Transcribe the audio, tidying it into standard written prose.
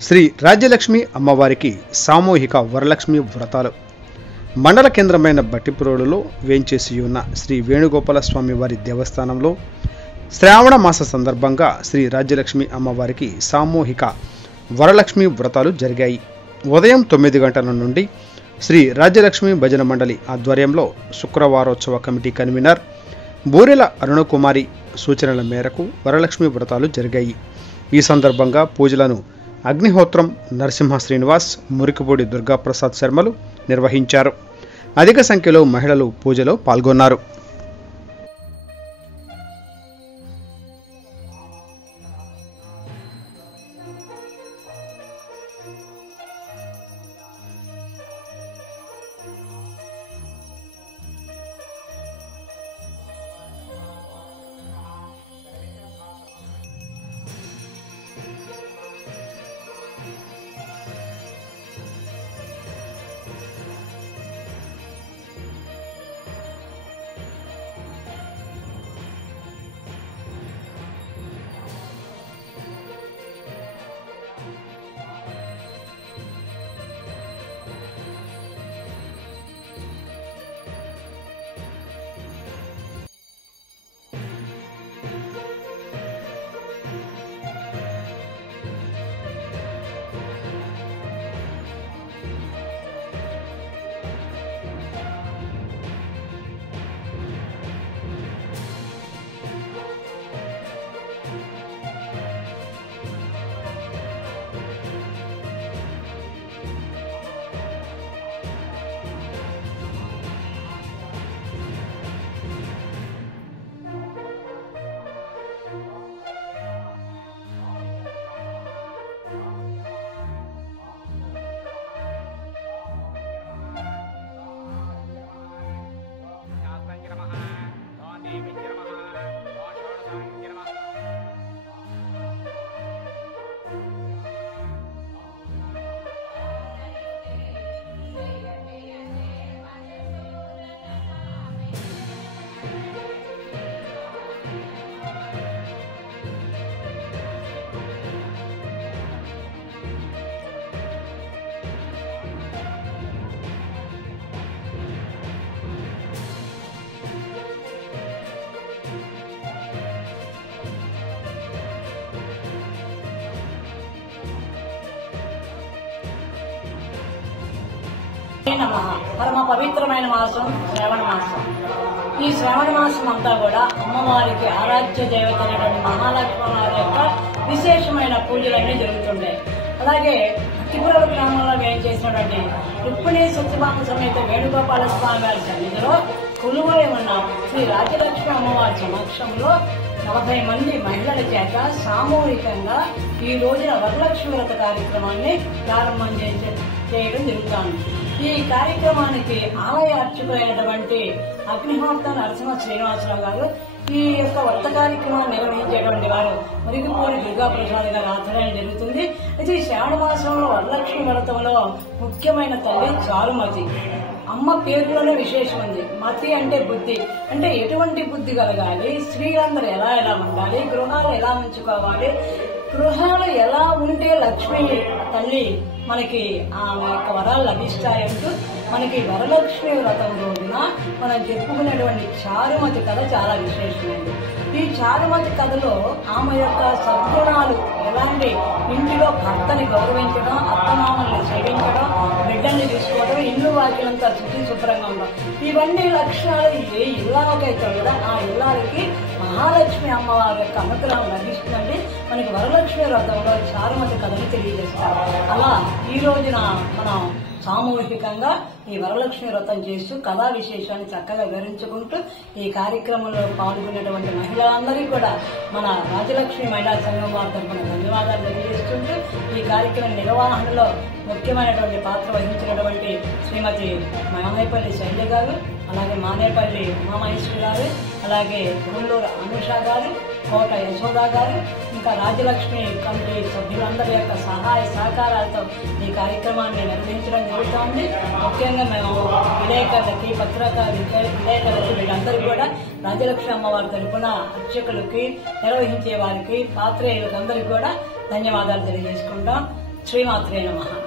శ్రీ రాజ్యలక్ష్మి అమ్మవారికి సామూహిక వరలక్ష్మి వ్రతాలు. మండల కేంద్రమైన బట్టిప్రోలులో వేంచేసి ఉన్న శ్రీ వేణుగోపాల స్వామి వారి దేవస్థానంలో శ్రావణ మాస సందర్భంగా శ్రీ రాజ్యలక్ష్మి అమ్మవారికి సామూహిక వరలక్ష్మి వ్రతాలు జరిగాయి. ఉదయం 9 గంటల నుండి శ్రీ రాజ్యలక్ష్మి భజన మండలి ఆధ్వర్యంలో శుక్రవారోత్సవ కమిటీ కన్వీనర్ బూరెల అరుణకుమారి సూచనల మేరకు వరలక్ష్మి వ్రతాలు జరిగాయి. ఈ సందర్భంగా పూజలను అగ్నిహోత్రం నరసింహ శ్రీనివాస్, మురికిపూడి దుర్గాప్రసాద్ శర్మలు నిర్వహించారు. అధిక సంఖ్యలో మహిళలు పూజలో పాల్గొన్నారు. పరమ పవిత్రమైన మాసం శ్రావణ మాసం. ఈ శ్రావణ మాసం అంతా కూడా అమ్మవారికి ఆరాధ్య దేవత అయినటువంటి మహాలక్ష్మి వారి యొక్క విశేషమైన పూజలన్నీ జరుగుతుంటాయి. అలాగే బట్టిప్రోలు గ్రామంలో వేయించేసినటువంటి రుక్మిణి సత్యభామ సమేత వేణుగోపాల స్వామి వారి సన్నిధిలో కొలువై ఉన్న శ్రీ రాజ్యలక్ష్మి అమ్మవారి సమక్షంలో 40 మంది మహిళల చేత సామూహికంగా ఈ రోజున వరలక్ష్మి వ్రత కార్యక్రమాన్ని ప్రారంభం చేయడం జరుగుతుంది. ఈ కార్యక్రమానికి ఆలయ అర్చకులైనటువంటి అగ్నిహోత్ర నరసింహ శ్రీనివాసరావు గారు, ఈ యొక్క వ్రత కార్యక్రమాన్ని నిర్వహించేటువంటి వారు మురికిపూడి దుర్గాప్రసాద్ గారు ఆధ్వర్యం జరుగుతుంది. అయితే ఈ శ్రావణ మాసంలో వరలక్ష్మి వ్రతంలో ముఖ్యమైన తల్లి చారుమతి. అమ్మ పేరులోనే విశేషం ఉంది. మతి అంటే బుద్ధి, అంటే ఎటువంటి బుద్ధి కలగాలి, స్త్రీలందరూ ఎలా ఉండాలి, గృహాలు ఎలా ఉంచుకోవాలి, గృహాలు ఎలా ఉంటే లక్ష్మి తల్లి మనకి ఆమె యొక్క వరాలు లభిస్తాయంటూ మనకి వరలక్ష్మి వ్రతం రోజున మనం చెప్పుకునేటువంటి చారుమతి కథ చాలా విశేషమైంది. ఈ చారుమతి కథలో ఆమె యొక్క సద్గుణాలు ఎలాంటి, ఇంటిలో భర్తని గౌరవించడం, అత్తమామల్ని సేవించడం, బిడ్డల్ని తీసుకోవడం, ఇల్లు వాకిలంతా శుచి శుభ్రంగా ఉండడం, ఇవన్నీ లక్షణాలు ఏ ఇల్లాలకైతే కూడా ఆ ఇల్లాలకి మహాలక్ష్మి అమ్మవారి యొక్క అనుగ్రహం లభిస్తుందండి. మనకి వరలక్ష్మి వ్రతంలో చారుమతి కథని తెలియజేస్తారు. అలా ఈ రోజున మనం సామూహికంగా ఈ వరలక్ష్మి వ్రతం చేస్తూ కథా విశేషాన్ని చక్కగా వివరించుకుంటూ ఈ కార్యక్రమంలో పాల్గొనేటువంటి మహిళలందరికీ కూడా మన రాజ్యలక్ష్మి మహిళా సంఘం వారి తరఫున ధన్యవాదాలు తెలియజేస్తుంటూ ఈ కార్యక్రమం నిర్వహణలో ముఖ్యమైనటువంటి పాత్ర వహించినటువంటి శ్రీమతి మానేపల్లి శైలి గారు, అలాగే మానేపల్లి ఉమామహేశ్వరి గారు, అలాగే గుండూరు అనుష గారు, కోట యశోద గారు, ఇంకా రాజ్యలక్ష్మి కమిటీ సభ్యులందరి యొక్క సహాయ సహకారాలతో ఈ కార్యక్రమాన్ని నిర్వహించడం జరుగుతోంది. ముఖ్యంగా మేము విలేకరులకి, విలేకరులకి వీళ్ళందరికీ కూడా రాజ్యలక్ష్మి అమ్మవారి తరఫున అర్చకులకి, నిర్వహించే వారికి, పాత్రేయులకు అందరికీ కూడా ధన్యవాదాలు తెలియజేసుకుంటాం. శ్రీమాత్రే నమః.